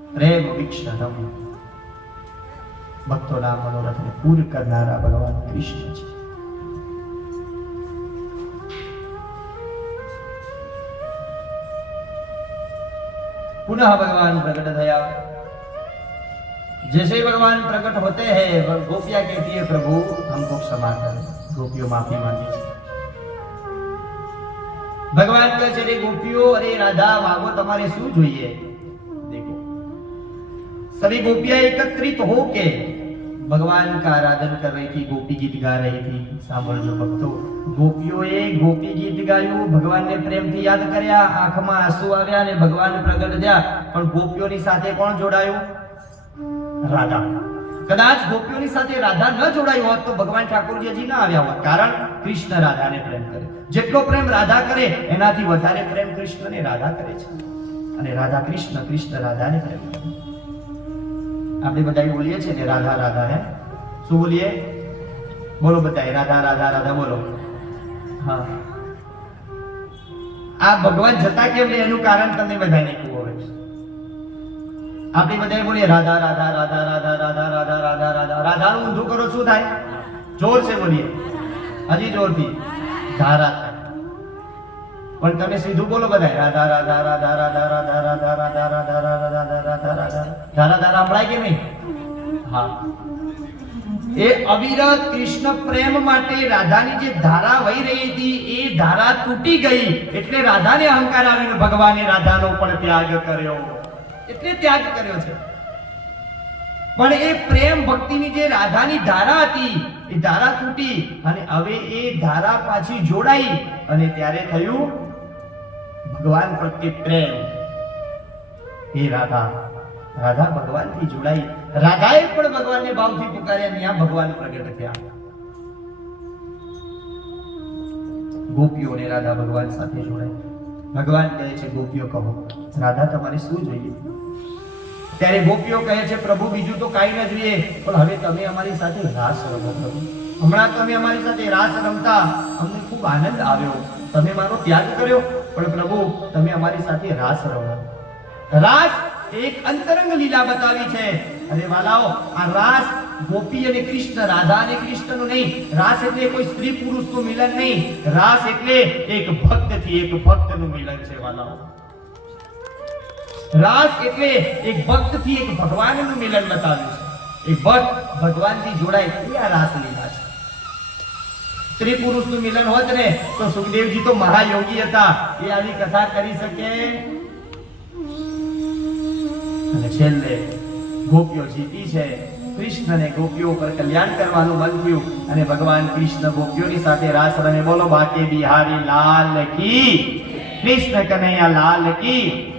પ્રેમ વિક્ષણમ ભક્તોના મનોરથને પૂર કરનારા ભગવાન કૃષ્ણ છે पुनः भगवान प्रकट थया जैसे ही भगवान प्रकट होते हैं गोपिया कहती है प्रभु हमको क्षमा कर गोपियों माफी मांगी ભગવાન કહે છે રે ગોપીઓ અરે રાધા માગો તમારે શું જોઈએ देखो सभी गोपियां एकत्रित होके भगवान का आराधन कर रही थी गोपी गीत गा रही थी સાંભળજો ભક્તો ગોપીઓએ ગોપી ગીત ગાયું ભગવાનને પ્રેમથી યાદ કર્યા આંખમાં આંસુ આવ્યા અને ભગવાન પ્રગટ થયા પણ ગોપીઓની સાથે કોણ જોડાયું રાધા કદાચ ગોપીઓની સાથે રાધા ન જોડાયું હોત તો ભગવાન ઠાકોરજી હજી ના આવ્યા હોત કારણ કૃષ્ણ રાધાને પ્રેમ કરે જેટલો પ્રેમ રાધા કરે એનાથી વધારે પ્રેમ કૃષ્ણને રાધા કરે છે અને રાધા કૃષ્ણ કૃષ્ણ રાધાને પ્રેમ કરે આપણે બધા બોલીએ છીએ ને રાધા રાધા, હે? શું બોલીએ? બોલો બધા રાધા રાધા રાધા, બોલો. હા. આ ભગવાન જતા કેમ નહીં? એનું કારણ તમને બધાને કહું હવે આપણે બધા બોલીએ, રાધા રાધા રાધા રાધા રાધા રાધા રાધા રાધા. રાધાનું ઊંધું કરો, શું થાય? જોર છે બોલીએ. હજી જોરથી. ધારા. પણ તમે સીધું બોલો બધા રાધા રાધા રાધા રાધા રાધા રાધા રાધા રાધા રાધા રાધા રાધા રાધા ધારા ધારા સંભળાય કે નહીં હા એ અવિરત કૃષ્ણ પ્રેમ માટે રાધાની જે ધારા વહી રહી હતી એ ધારા તૂટી ગઈ એટલે રાધાને અહંકાર આવીને ભગવાને રાધાનો પણ ત્યાગ કર્યો એટલે ત્યાગ કર્યો છે પણ એ પ્રેમ ભક્તિની જે રાધાની ધારા હતી, એ ધારા તૂટી અને હવે એ ધારા પાછી જોડાઈ અને ત્યારે થયું ભગવાન પ્રત્યે પ્રેમ. હે રાધા રાધા ભગવાનથી જોડાઈ. રાધાએ પણ ભગવાનને ભાવથી પુકાર્યા ત્યાં ભગવાન પ્રગટ થયા. ગોપીઓ અને રાધા ભગવાન સાથે જોડાય ભગવાન કહે છે, ગોપીઓ કહો, રાધા તમારે શું જોઈએ? ત્યારે ગોપીઓ કહે છે, પ્રભુ, બીજું તો કાંઈ ન જોઈએ, પણ હવે તમે અમારી સાથે રાસ રમો પ્રભુ હમણાં તમે અમારી સાથે રાસ રમતા અમને ખૂબ આનંદ આવ્યો. તમે મારો ત્યાગ કર્યો, પણ પ્રભુ, તમે અમારી સાથે રાસ રમો. રાસ એક અંતરંગ લીલા બતાવી છે. અરે વાલાઓ, આ રાસ ગોપી અને કૃષ્ણ, રાધા અને કૃષ્ણનું નહીં. રાસ એટલે કોઈ સ્ત્રી પુરુષનું મિલન નહીં. રાસ એટલે એક ભક્તથી એક ભક્તનું મિલન છે, વાલાઓ. રાસ એટલે એક ભક્તથી એક ભગવાનનું મિલન બતાવ્યું છે. એક ભક્ત ભગવાનથી જોડાય એ આ રાસ લીલા છે. સ્ત્રી પુરુષનું મિલન હોત ને, તો સુખદેવજી તો મહાયોગી હતા. એ આવી કથા કરી શકે? અને છેલ્લે, ગોપીઓ જીતી છે. કૃષ્ણને ગોપીઓ પર કલ્યાણ કરવાનું મન થયું અને ભગવાન કૃષ્ણ ગોપીઓની સાથે રાસ રમે. બોલો બાકે બિહારી, લાલ કી. કૃષ્ણ કનૈયા, લાલ કી.